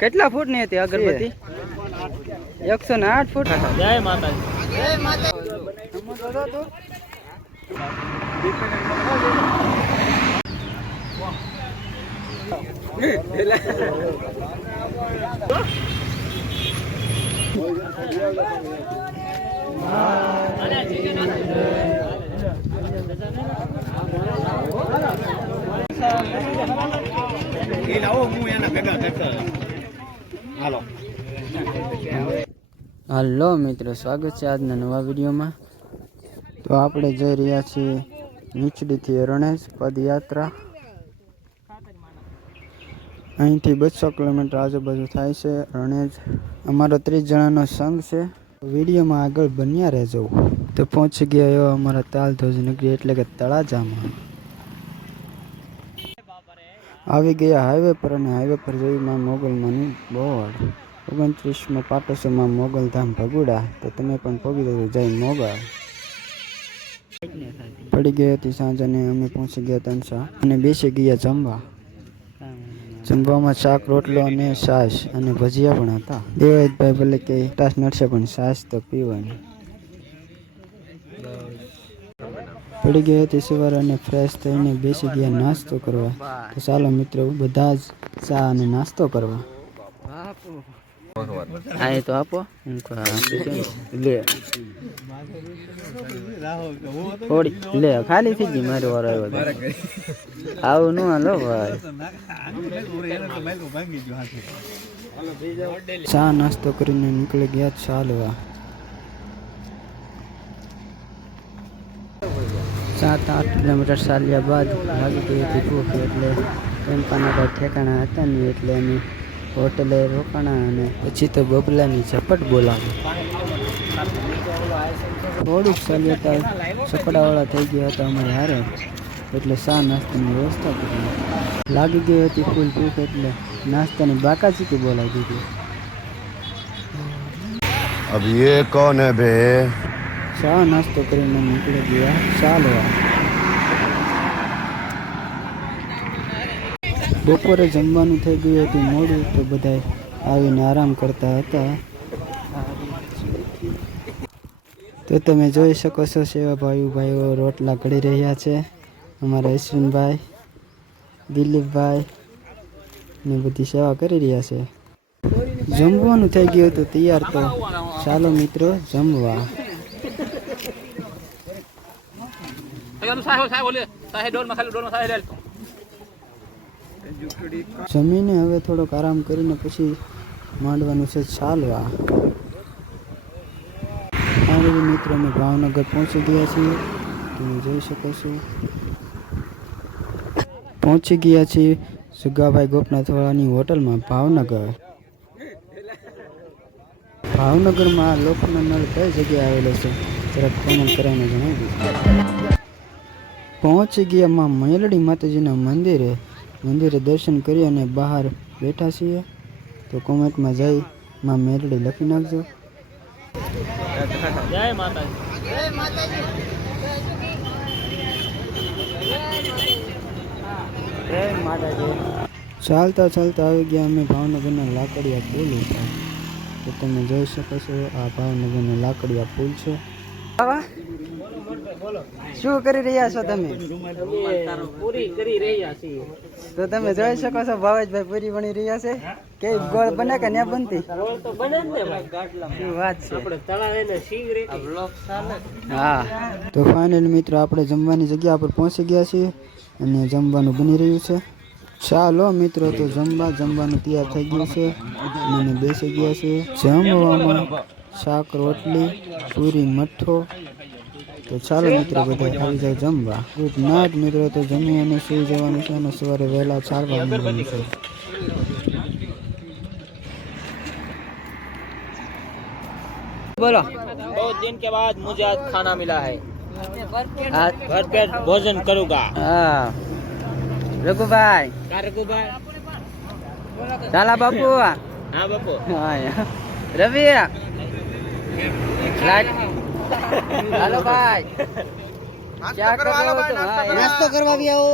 કેટલા ફૂટ ની હતી અગરબત્તી? 108 ફૂટ. જય માતાજી. જય માતાજી. હાલો મિત્રો, સ્વાગત છે આજના નવા વિડીયોમાં. તો આપણે જઈ રહ્યા છીએ નીચડીથી રણેજ પદયાત્રા. અહીંથી 200 કિલોમીટર આજુબાજુ થાય છે રણેજ. અમારો 30 જણાનો સંઘ છે. વિડીયોમાં આગળ બન્યા રહેજો. તો પહોંચી ગયા એવા અમારા તાલધ્વજ નગરી એટલે કે તળાજામાં. આવી ગયા હાઈવે પર અને હાઈવે પર જઈ માં મોગલમાંની બોર્ડ 29માં પાટોશમાં મોગલધામ ભગુડા. તો તમે પણ પહોંચી જજો જય મોગલ. પડી ગઈ હતી સાંજ અને અમે પહોંચી ગયા તનસા અને બેસી ગયા જમવા. જમવામાં શાક રોટલો અને છાશ અને ભજીયા પણ હતા. દેવાયતભાઈ ભલે કે ટાસ નડશે પણ છાશ તો પીવાની. પડી ગઈ હતી સવારે અને ફ્રેશ થઈને બેસી ગયા નાસ્તો કરવા. તો ચાલો મિત્રો બધા જ ચા અને નાસ્તો કરવા. હા તો આપો લે થોડી લે ખાલી થઈ ગઈ મારો વાર આવ્યો. આવું ન હાલો ભાઈ. ચા નાસ્તો કરીને નીકળી ગયા ચાલવા. 7-8 કિલોમીટર ચાલ્યા બાદ લાગી ગઈ હતી ભૂખ. એટલે ટેમ્પાના કાંઈ ઠેકાણા હતા નહીં એટલે અમે હોટલે રોકાણા અને પછી તો બબલાની ઝપટ બોલાવી. થોડુંક ચાલ્યા ચકડાવાળા થઈ ગયા હતા અમારે હારે એટલે ચા નાસ્તાની વ્યવસ્થા કરી. લાગી ગઈ હતી ફૂલ ભૂખ એટલે નાસ્તાની બાકાચીકી બોલાવી દીધી. अब ये कौन है बे? ચા નાસ્તો કરીને નીકળી ગયા ચાલવા. બપોરે જમવાનું થઈ ગયું હતું મોડું તો બધા આવીને આરામ કરતા હતા. તો તમે જોઈ શકો છો સેવા ભાઈઓ રોટલા ઘડી રહ્યા છે. અમારા અશ્વિનભાઈ, દિલીપભાઈ ને બધી સેવા કરી રહ્યા છે. જમવાનું થઈ ગયું હતું તૈયાર. તો ચાલો મિત્રો જમવા. જમીને હવે થોડોક આરામ કરીને પછી માંડવાનું છે ચાલવા. ફાઇનલી મિત્રો અમે ભાવનગર પહોંચી ગયા છીએ. તમે જોઈ શકો છો પહોંચી ગયા છીએ સુગાભાઈ ગોપનાથવાળાની હોટલમાં ભાવનગર. ભાવનગરમાં લોખંડનો નળ કઈ જગ્યાએ આવેલો છે જરાક કોમેન્ટ કરીને જણાવી. પહોંચી ગયા માં મેલડી માતાજીના મંદિરે દર્શન કરી અને બહાર બેઠા છીએ. તો કોમેન્ટમાં જઈ માં મેલડી લખી નાખજો. જય માતાજી. જય માતાજી. જય માતાજી. ચાલતા આવી ગયા અમે ભાવનગરના લાકડિયા પુલ ઉપર. તો તમે જોઈ શકો છો આ ભાવનગરનો લાકડિયા પુલ છે. શું કરી રહ્યા છો તમે? પૂરી કરી રહ્યા છીએ. તો તમે જોઈ શકો છો ભાવેશભાઈ પૂરી બની રહ્યા છે. કે ગોળ બને કે ના બનતી? ગોળ તો બને જ ને ભાઈ. શું વાત છે. આપણે તળાવે ને શીંગ રે આ બ્લોક ચાલે. હા. તો ફાઇનલ મિત્રો આપણે જમવાની જગ્યા પર પહોંચી ગયા છીએ અને જમવાનું બની રહ્યું છે. ચાલો મિત્રો તો જમવાનું તૈયાર થઈ ગયું છે અને બેસી ગયા છે જમવામાં. શાક રોટલી પૂરી મઠ્ઠો. તો ચાલો મિત્રો બધા આવી જાય જમવા. ગુડ નાઇટ મિત્રો. તો જમી અને સુઈ જવાનું છે અને સવારે વહેલા ચાલવા માંડવાનું છે. बोलो बहुत दिन के बाद मुझे आज खाना मिला है. आज भरपेट भोजन करूंगा. हाँ रघुभाई. क्या रघुभाई? चाला बापू. हाँ बापू. हाँ रवि हेलो भाई क्या कर रहे हो तुम? नाश्ता करवा भी आओ.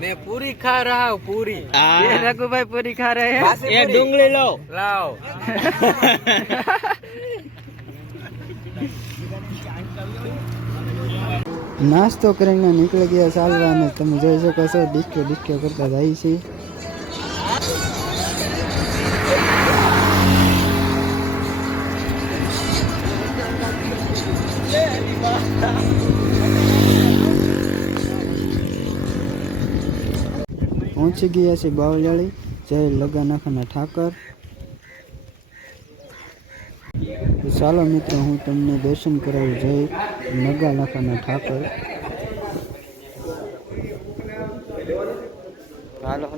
मैं पूरी खा रहा हूँ पूरी। ये रघु भाई पूरी खा रहे हैं। ये डूंगली लो लाओ। नास्तो કરીને નીકળી ગયા ચાલવા અને તમે જોઈ શકો છો ડિસ્કો કરતા જાય છે. પહોંચી ગયા છે બાવળિયાળી જય લગાનાખાના ઠાકર. તો ચાલો મિત્રો હું તમને દર્શન કરાવું જય નગાનાખાના ઠાકર. હાલો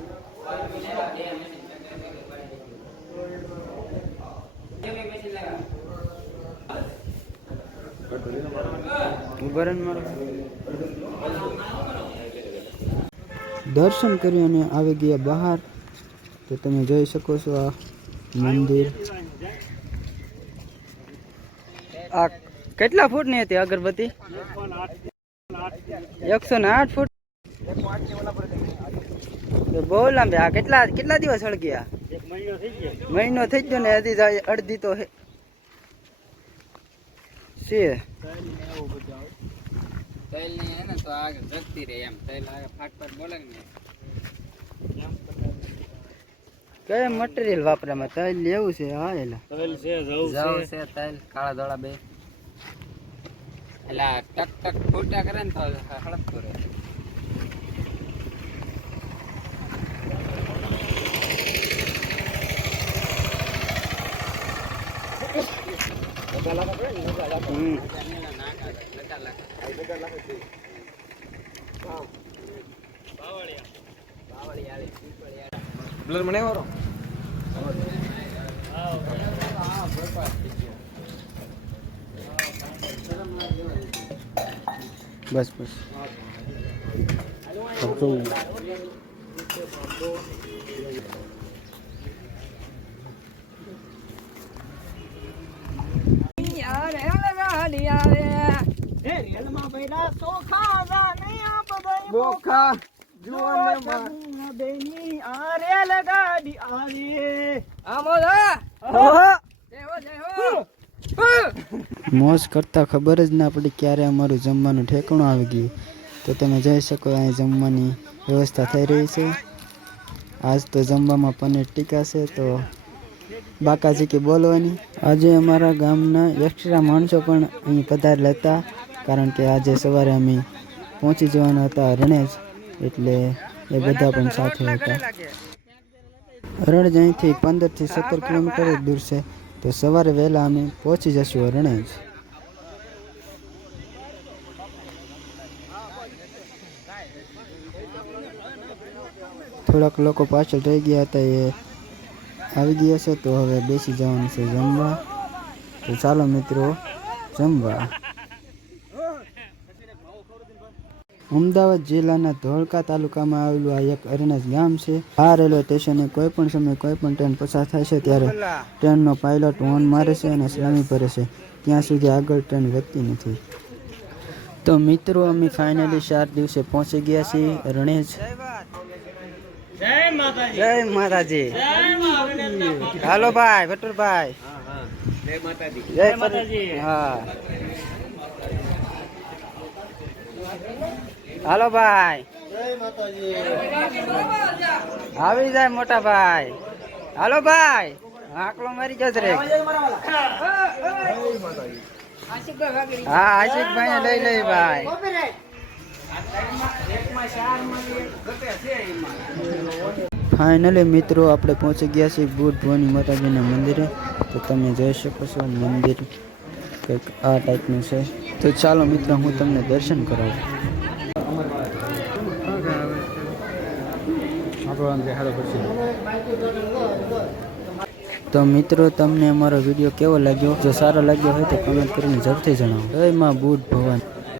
દર્શન કરી અને આવી ગયા બહાર. તો તમે જોઈ શકો છો આ મંદિર. આ કેટલા ફૂટની હતી અગરબત્તી? 108 ફૂટ. બહુ લાંબી. આ કેટલા દિવસ સળગ્યા? મહિનો થઈ ગયો ને હજી અડધી તો છે. तेल नहीं है ना तो आगे रखती रहे हम तेल आगे फाट पर बोलेंगे કયા મટીરિયલ વાપરામાં? તેલ લેવું છે. હા એલા तेल से जाओ से तेल काला धोला बे एला टक टक फूटा करे ने तो हड़प करे. ब्लर मने वारो બસ બસ. મોજ કરતા ખબર જ ના પડી ક્યારે અમારું જમવાનું ઠેકાણું આવી ગયું. તો તમે જોઈ શકો અહીં જમવાની વ્યવસ્થા થઈ રહી છે. આજ તો જમવામાં પનીર ટીકા છે તો બાકાજી કે બોલવાની. આજે અમારા ગામના એક્સ્ટ્રા માણસો પણ અહીં પધારેલા હતા કારણ કે આજે સવારે અમે પહોંચી જવાના હતા રણેજ, એટલે એ બધા પણ સાથે હતા. રણેજ અહીંથી 15 થી 17 કિલોમીટર જ દૂર છે. તો સવારે વહેલા અમે પહોંચી જશું રણેજ. થોડાક લોકો પાછળ રહી ગયા હતા એ આવી ગયા છે. તો હવે બેસી જવાનું છે જમવા. તો ચાલો મિત્રો જમવા. અમદાવાદ જિલ્લાના ધોળકા તાલુકામાં આવેલું આ એક અરણેજ ગામ છે. આ રેલવે સ્ટેશને કોઈ પણ સમયે કોઈ પણ ટ્રેન પસાર થાય છે ત્યારે ટ્રેનનો પાયલટ હોર્ન મારે છે અને સલામી ભરે છે. ત્યાં સુધી આગળ ટ્રેન વધતી નથી. તો મિત્રો અમે ફાઇનલી 4 દિવસે પહોંચી ગયા છીએ રણેજ. જય માતાજી. હાલો ભાઈ ભટુરભાઈ. જય માતાજી. હા હાલો ભાઈ. આવી જાય મોટા ભાઈ. હાલો ભાઈ. આકલો મારી જશે રે. હા આશિકભાઈ લઈ લઈ ભાઈ. ફાઇનલી મિત્રો આપણે પહોંચી ગયા છીએ બુદ્ધ ભવાની માતાજીના મંદિરે. તો તમે જોઈ શકો છો મંદિર કંઈક આ ટાઈપનું છે. તો ચાલો મિત્રો હું તમને દર્શન કરાવું. તો મિત્રો તમને અમારો વિડીયો કેવો લાગ્યો? જો સારો લાગ્યો હોય તો કમેન્ટ કરીને જરૂરથી જણાવો. જય માં બુદ્ધ ભવાની.